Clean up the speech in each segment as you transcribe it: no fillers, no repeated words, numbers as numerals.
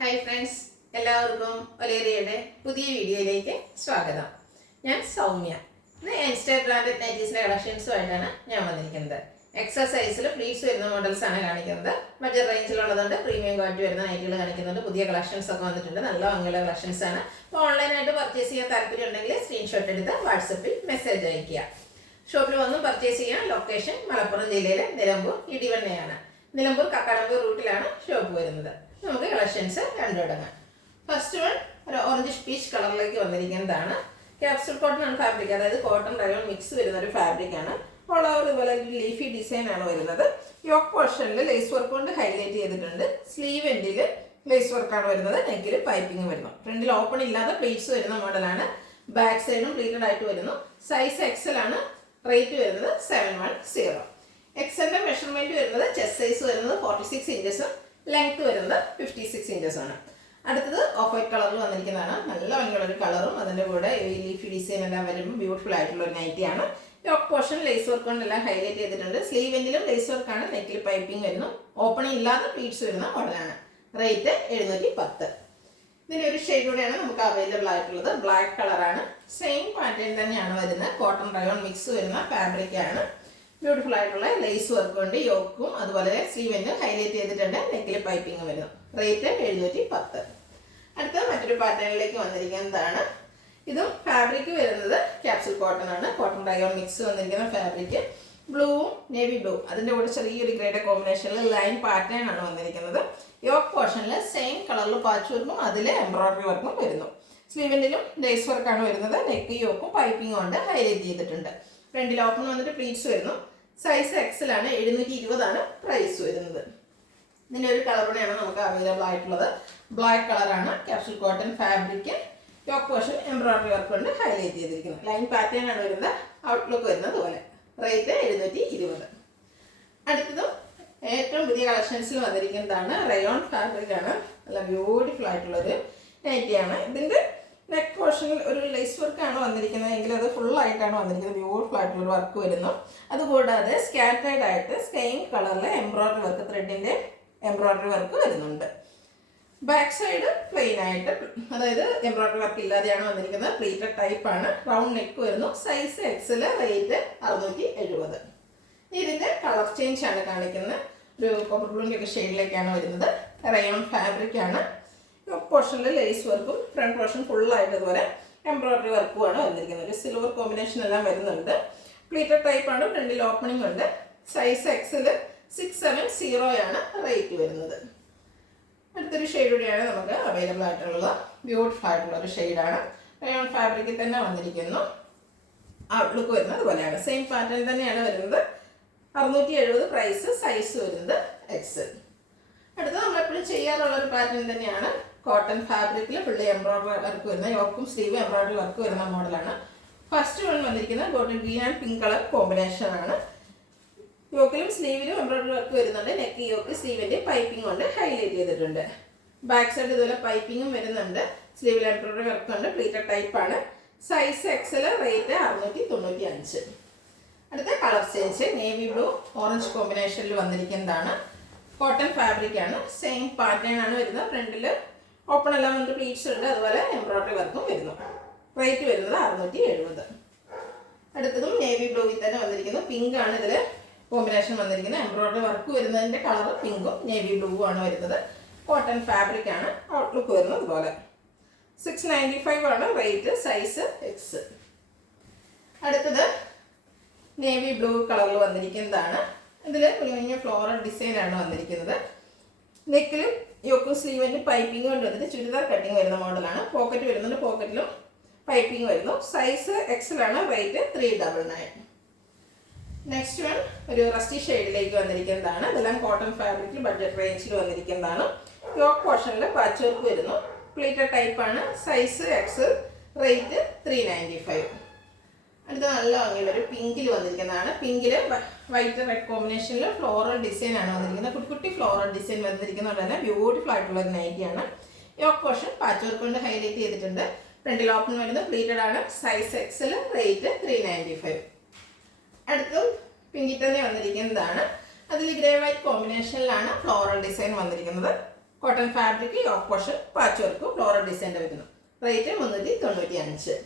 Hi friends, എല്ലാവർക്കും ഒലേറിയയുടെ പുതിയ വീഡിയോയിലേക്ക് സ്വാഗതം. ഞാൻ സൗമ്യ. ഇന്ന് എൻസ്റ്റർ ബ്രാൻഡഡ് നൈറ്റീസിൻ്റെ കളക്ഷൻസുമായിട്ടാണ് ഞാൻ വന്നിരിക്കുന്നത്. എക്സസൈസിൽ പ്ലീറ്റ്സ് വരുന്ന മോഡൽസാണ് കാണിക്കുന്നത്. ബഡ്ജറ്റ് റേഞ്ചിലുള്ളതുകൊണ്ട് പ്രീമിയം ക്വാളിറ്റി വരുന്ന നൈറ്റുകൾ കാണിക്കുന്നുണ്ട്. പുതിയ കളക്ഷൻസ് ഒക്കെ വന്നിട്ടുണ്ട്. നല്ല ഭംഗിയുള്ള കളക്ഷൻസാണ്. അപ്പോൾ ഓൺലൈനായിട്ട് പർച്ചേസ് ചെയ്യാൻ താല്പര്യം ഉണ്ടെങ്കിൽ സ്ക്രീൻഷോട്ട് എടുത്ത് വാട്സപ്പിൽ മെസ്സേജ് അയയ്ക്കുക. ഷോപ്പിൽ വന്നും പർച്ചേസ് ചെയ്യാൻ. ലൊക്കേഷൻ മലപ്പുറം ജില്ലയിലെ നിലമ്പൂർ ഇടിവണ്ണയാണ്. നിലമ്പൂർ കക്കാടമ്പൂർ റൂട്ടിലാണ് ഷോപ്പ് വരുന്നത്. നമുക്ക് കളക്ഷൻസ് കണ്ടുപിടങ്ങാം. ഫസ്റ്റ് വൺ ഒരു ഓറഞ്ച് പീച്ച് കളറിലേക്ക് വന്നിരിക്കുന്നതാണ്. ക്യാപ്സൂൾ കോട്ടൺ ആണ് ഫാബ്രിക്, അതായത് കോട്ടൺ റയോൺ മിക്സ് വരുന്ന ഒരു ഫാബ്രിക്കാണ്. ഓൾ ഓവർ ഇതുപോലെ ലീഫി ഡിസൈൻ ആണ് വരുന്നത്. യോക്ക് പോർഷനിൽ ലേസ് വർക്ക് കൊണ്ട് ഹൈലൈറ്റ് ചെയ്തിട്ടുണ്ട്. സ്ലീവ് എൻഡിൽ ലേസ് വർക്കാണ് വരുന്നത്. നെക്കിൽ പൈപ്പിംഗ് വരുന്നു. ഫ്രണ്ടിൽ ഓപ്പൺ ഇല്ലാതെ പ്ലീറ്റ്സ് വരുന്ന മോഡലാണ്. ബാക്ക് സൈഡും പ്ലീറ്റഡ് ആയിട്ട് വരുന്നു. സൈസ് എക്സൽ ആണ്. റേറ്റ് വരുന്നത് 710. എക്സലിന്റെ മെഷർമെന്റ് വരുന്നത് ചെസ്റ്റ് സൈസ് വരുന്നത് 46 ഇഞ്ചസും ലെങ്ത് വരുന്നത് 56 ഇഞ്ചസ് ആണ്. അടുത്തത് ഓഫ് വൈറ്റ് കളറിൽ വന്നിരിക്കുന്നതാണ്. നല്ല ഭംഗിയുള്ളൊരു കളറും അതിൻ്റെ കൂടെ ഈ ലീഫി ഡിസൈൻ എല്ലാം വരുമ്പോൾ ബ്യൂട്ടിഫുൾ ആയിട്ടുള്ള ഒരു നൈറ്റിയാണ്. യോക്ക് പോർഷൻ ലേസ് വർക്ക് കൊണ്ടെല്ലാം ഹൈലൈറ്റ് ചെയ്തിട്ടുണ്ട്. സ്ലീവ് എൻഡിലും ലേസ് വർക്കാണ്. നെക്കിൽ പൈപ്പിംഗ് വരുന്നു. ഓപ്പണിംഗ് ഇല്ലാതെ പ്ലീറ്റ്സ് വരുന്ന മോഡലാണ്. റേറ്റ് 710. ഇതിൻ്റെ ഒരു ഷെയ്ഡ് കൂടെയാണ് നമുക്ക് അവൈലബിൾ ആയിട്ടുള്ളത്. ബ്ലാക്ക് കളറാണ്. സെയിം പാറ്റേൺ തന്നെയാണ് വരുന്നത്. കോട്ടൺ റയോൺ മിക്സ് വരുന്ന ഫാബ്രിക്കാണ്. ബ്യൂട്ടിഫുൾ ആയിട്ടുള്ള ലേസ് വർക്ക് കൊണ്ട് യോക്കും അതുപോലെ സ്ലീവിന് ഹൈലൈറ്റ് ചെയ്തിട്ടുണ്ട്. നെക്കിൽ പൈപ്പിംഗ് വരുന്നു. റേറ്റ് 710. അടുത്ത മറ്റൊരു പാറ്റേണിലേക്ക് വന്നിരിക്കുന്നതാണ്. ഇതും ഫാബ്രിക് വരുന്നത് ക്യാപ്സൂൾ കോട്ടൺ ആണ്. കോട്ടൺ റയോൺ മിക്സ് വന്നിരിക്കുന്ന ഫാബ്രിക്. ബ്ലൂവും നേവി ബ്ലൂ അതിൻ്റെ കൂടെ ചെറിയൊരു ഗ്രേഡ് കോമ്പിനേഷനിൽ ലൈൻ പാറ്റേൺ ആണ് വന്നിരിക്കുന്നത്. യോക്ക് പോർഷനിൽ സെയിം കളറിൽ പാച്ച് വർക്കും അതിൽ എംബ്രോയിഡറി വർക്കും വരുന്നു. സ്ലീവിൻ്റെലും ലേസ് വർക്കാണ് വരുന്നത്. നെക്ക് യോക്കും പൈപ്പിംഗ് കൊണ്ട് ഹൈലൈറ്റ് ചെയ്തിട്ടുണ്ട്. ഫ്രണ്ടിൽ ഓപ്പൺ വന്നിട്ട് പ്ലീറ്റ്സ് വരുന്നു. സൈസ് എക്സൽ ആണ്. 720 ആണ് പ്രൈസ് വരുന്നത്. ഇതിൻ്റെ ഒരു കളർ കൂടെയാണ് നമുക്ക് അവൈലബിൾ ആയിട്ടുള്ളത്. ബ്ലാക്ക് കളറാണ്. Capsule cotton fabric. Yoke portion embroidery work കൊണ്ട് ഹൈലൈറ്റ് ചെയ്തിരിക്കുന്നത്. ലൈൻ പാറ്റേൺ ആണ് വരുന്നത്. ഔട്ട്ലുക്ക് വരുന്നത് പോലെ. റേറ്റ് 720. അടുത്തതും ഏറ്റവും പുതിയ കളക്ഷൻസിൽ വന്നിരിക്കുന്നതാണ്. റയോൺ ഫാബ്രിക് ആണ്. നല്ല ബ്യൂട്ടിഫുൾ ആയിട്ടുള്ളൊരു നൈറ്റിയാണ്. ഇതിൻ്റെ നെക്ക് പോർഷനിൽ ഒരു ലേസ് വർക്കാണ് വന്നിരിക്കുന്നത് എങ്കിൽ അത് ഫുള്ളായിട്ടാണ് വന്നിരിക്കുന്നത്. ബ്യൂട്ടിഫുൾ ആയിട്ടുള്ളൊരു വർക്ക് വരുന്നു. അതുകൂടാതെ സ്കാറ്റേർഡ് ആയിട്ട് സെയിം കളറിൽ എംബ്രോയിഡറി വർക്ക്, ത്രെഡിൻ്റെ എംബ്രോയിഡറി വർക്ക് വരുന്നുണ്ട്. ബാക്ക് സൈഡ് പ്ലെയിൻ ആയിട്ട്, അതായത് എംബ്രോയിഡറി വർക്ക് ഇല്ലാതെയാണ് വന്നിരിക്കുന്നത്. പ്ലീറ്റഡ് ടൈപ്പ് ആണ്. റൗണ്ട് നെക്ക് വരുന്നു. Size XL. റേറ്റ് 670. ഇതിൻ്റെ കളർ ചേഞ്ച് ആണ് കാണിക്കുന്നത്. ഒരു കോപ്പർ ബ്ലൂവിൻ്റെ ഒക്കെ ഷെയ്ഡിലേക്കാണ് വരുന്നത്. റയോൺ ഫാബ്രിക് ആണ്. പോർഷനിൽ ലേസ് വർക്കും ഫ്രണ്ട് പോർഷൻ ഫുള്ളായിട്ട് ഇതുപോലെ എംബ്രോയിഡറി വർക്കുമാണ് വന്നിരിക്കുന്നത്. ഒരു സിൽവർ കോമ്പിനേഷൻ എല്ലാം വരുന്നുണ്ട്. പ്ലീറ്റഡ് ടൈപ്പ് ആണ്. ഫ്രണ്ടിൽ ഓപ്പണിംഗ് ഉണ്ട്. Size Excel. 670 ആണ് റേറ്റ് വരുന്നത്. അടുത്തൊരു ഷെയ്ഡ് കൂടിയാണ് നമുക്ക് അവൈലബിൾ ആയിട്ടുള്ളത്. ബ്യൂട്ടിഫുൾ ആയിട്ടുള്ള ഒരു ഷെയ്ഡാണ്. റയോൺ ഫാബ്രിക്കിൽ തന്നെ വന്നിരിക്കുന്നു. ഔട്ട്ലുക്ക് വരുന്നത് അതുപോലെയാണ്. സെയിം പാറ്റേൺ തന്നെയാണ് വരുന്നത്. 670 പ്രൈസ്. സൈസ് വരുന്നത് എക്സൽ. അടുത്തത് നമ്മളെപ്പോഴും ചെയ്യാറുള്ള ഒരു പാറ്റേൺ തന്നെയാണ്. കോട്ടൺ ഫാബ്രിക്കിൽ ഫുള്ളി എംബ്രോയിഡറി വർക്ക് വരുന്ന യോക്കും സ്ലീവ് എംബ്രോയിഡറി വർക്ക് വരുന്ന മോഡലാണ്. ഫസ്റ്റ് വൺ വന്നിരിക്കുന്നത് golden green and pink colour combination ആണ്. യോക്കിലും സ്ലീവിലും എംബ്രോയിഡറി വർക്ക് വരുന്നുണ്ട്. നെക്ക് യോക്ക് സ്ലീവിൻ്റെ പൈപ്പിംഗ് കൊണ്ട് ഹൈലൈറ്റ് ചെയ്തിട്ടുണ്ട്. ബാക്ക് സൈഡ് ഇതുപോലെ പൈപ്പിങ്ങും വരുന്നുണ്ട്. സ്ലീവിൽ എംബ്രോയിഡറി വർക്ക് ഉണ്ട്. പ്ലീറ്റഡ് ടൈപ്പ് ആണ്. Size XL. റേറ്റ് 695. അടുത്ത colour change navy blue orange കോമ്പിനേഷനിൽ വന്നിരിക്കുന്നതാണ്. കോട്ടൺ ഫാബ്രിക് ആണ്. സെയിം പാറ്റേൺ ആണ് വരുന്നത്. ഫ്രണ്ടിൽ ഓപ്പൺ എല്ലാം വന്നിട്ട് പ്ലീറ്റ്സ് ഉണ്ട്. അതുപോലെ എംബ്രോയിഡറി വർക്കും വരുന്നു. റേറ്റ് വരുന്നത് 670. അടുത്തതും നേവി ബ്ലൂവിൽ തന്നെ വന്നിരിക്കുന്നു. പിങ്ക് ആണ് ഇതിൽ കോമ്പിനേഷൻ വന്നിരിക്കുന്നത്. എംബ്രോയിഡറി വർക്ക് വരുന്നതിൻ്റെ കളർ പിങ്കും നേവി ബ്ലൂവും ആണ് വരുന്നത്. കോട്ടൺ ഫാബ്രിക് ആണ്. ഔട്ട്ലുക്ക് വരുന്നത് അതുപോലെ. 695 ആണ് റേറ്റ്. Size X. അടുത്തത് നേവി ബ്ലൂ കളറിൽ വന്നിരിക്കുന്നതാണ്. ഇതിൽ കുഞ്ഞു ഫ്ലോറൽ ഡിസൈൻ ആണ് വന്നിരിക്കുന്നത്. നെക്കിലും യോക്കും സ്ലീവിൻ്റെ പൈപ്പിംഗ് കൊണ്ട് വന്നിട്ട് ചുരിദാർ കട്ടിങ് വരുന്ന മോഡലാണ്. പോക്കറ്റ് വരുന്നുണ്ട്. പോക്കറ്റിലും പൈപ്പിംഗ് വരുന്നു. സൈസ് എക്സൽ ആണ്. റേറ്റ് 399. നെക്സ്റ്റ് വൺ ഒരു റസ്റ്റി ഷെയ്ഡിലേക്ക് വന്നിരിക്കുന്നതാണ്. ഇതെല്ലാം കോട്ടൺ ഫാബ്രിക്കിൽ ബഡ്ജറ്റ് റേഞ്ചിൽ വന്നിരിക്കുന്നതാണ്. യോക്ക് പോർഷനിൽ പാച്ച് വർക്ക് വരുന്നു. പ്ലീറ്റഡ് ടൈപ്പ് ആണ്. Size XL. റേറ്റ് 395. അടുത്ത നല്ല ഭംഗിയുള്ളൊരു പിങ്കിൽ വന്നിരിക്കുന്നതാണ്. പിങ്കിൽ വൈറ്റ് റെഡ് കോമ്പിനേഷനിൽ ഫ്ലോറൽ ഡിസൈൻ ആണ് വന്നിരിക്കുന്നത്. കുട്ടി കുട്ടി ഫ്ലോറൽ ഡിസൈൻ വന്നിരിക്കുന്നതുകൊണ്ട് തന്നെ ബ്യൂട്ടിഫുൾ ആയിട്ടുള്ള ഒരു നൈറ്റിയാണ്. യോക്ക് പോർഷൻ പാച്ച് വർക്ക് കൊണ്ട് ഹൈലൈറ്റ് ചെയ്തിട്ടുണ്ട്. ഫ്രണ്ടിൽ ഓപ്പൺ വരുന്നത് പ്ലീറ്റഡ് ആണ്. Size XL. റേറ്റ് 395. അടുത്തും പിങ്കിൽ തന്നെ വന്നിരിക്കുന്നതാണ്. അതിൽ ഗ്രേ വൈറ്റ് കോമ്പിനേഷനിലാണ് ഫ്ലോറൽ ഡിസൈൻ വന്നിരിക്കുന്നത്. Cotton fabric, yoke portion patch വർക്കും ഫ്ലോറൽ ഡിസൈൻ്റെ വരുന്നു. റേറ്റ് 395.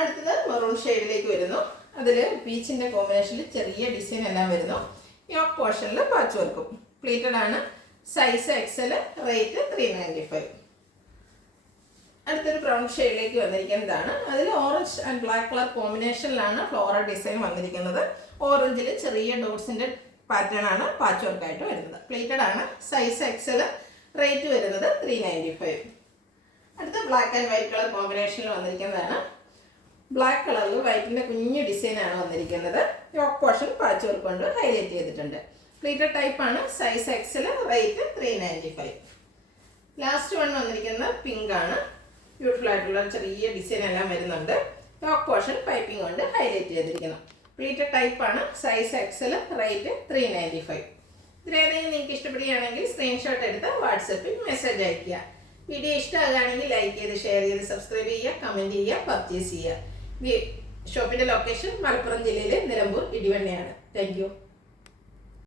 അടുത്തത് മെറൂൺ ഷെയ്ഡിലേക്ക് വരുന്നു. അതിൽ പീച്ചിൻ്റെ കോമ്പിനേഷനിൽ ചെറിയ ഡിസൈൻ എല്ലാം വരുന്നു. യോക്ക് പോർഷനിൽ പാച്ച് വർക്കും. പ്ലീറ്റഡ് ആണ്. Size XL. റേറ്റ് 395. അടുത്തൊരു ബ്രൗൺ ഷെയ്ഡിലേക്ക് വന്നിരിക്കുന്നതാണ്. അതിൽ ഓറഞ്ച് ആൻഡ് ബ്ലാക്ക് കളർ കോമ്പിനേഷനിലാണ് ഫ്ലോറൽ ഡിസൈൻ വന്നിരിക്കുന്നത്. ഓറഞ്ചിൽ ചെറിയ ഡോട്ട്സിൻ്റെ പാറ്റേൺ ആണ് പാച്ച് വർക്കായിട്ട് വരുന്നത്. പ്ലീറ്റഡ് ആണ്. Size XL. റേറ്റ് വരുന്നത് 395. അടുത്ത ബ്ലാക്ക് ആൻഡ് വൈറ്റ് കളർ കോമ്പിനേഷനിൽ വന്നിരിക്കുന്നതാണ്. ബ്ലാക്ക് കളറിൽ വൈറ്റിൻ്റെ കുഞ്ഞു ഡിസൈനാണ് വന്നിരിക്കുന്നത്. യോക്ക് പോർഷൻ പാച്ച് വർക്ക് കൊണ്ട് ഹൈലൈറ്റ് ചെയ്തിട്ടുണ്ട്. പ്ലീറ്റഡ് ടൈപ്പാണ്. Size XL. Rate 395. Last one വന്നിരിക്കുന്നത് പിങ്ക് ആണ്. ബ്യൂട്ടിഫുൾ ആയിട്ടുള്ള ചെറിയ ഡിസൈൻ എല്ലാം വരുന്നുണ്ട്. യോക്ക് പോർഷൻ പൈപ്പിംഗ് കൊണ്ട് ഹൈലൈറ്റ് ചെയ്തിരിക്കുന്നു. പ്ലീറ്റഡ് ടൈപ്പാണ്. Size XL. റേറ്റ് 395. ഇതിലേതെങ്കിലും നിങ്ങൾക്ക് ഇഷ്ടപ്പെടുകയാണെങ്കിൽ സ്ക്രീൻഷോട്ട് എടുത്ത് വാട്സപ്പിൽ മെസ്സേജ് അയയ്ക്കുക. വീഡിയോ ഇഷ്ടമാകുകയാണെങ്കിൽ ലൈക്ക് ചെയ്ത്, ഷെയർ ചെയ്ത്, സബ്സ്ക്രൈബ് ചെയ്യുക, കമൻറ്റ് ചെയ്യുക, പർച്ചേസ് ചെയ്യുക. ഷോപ്പിൻ്റെ ലൊക്കേഷൻ മലപ്പുറം ജില്ലയിലെ നിലമ്പൂർ ഇടിവണ്ണയാണ്. Thank you.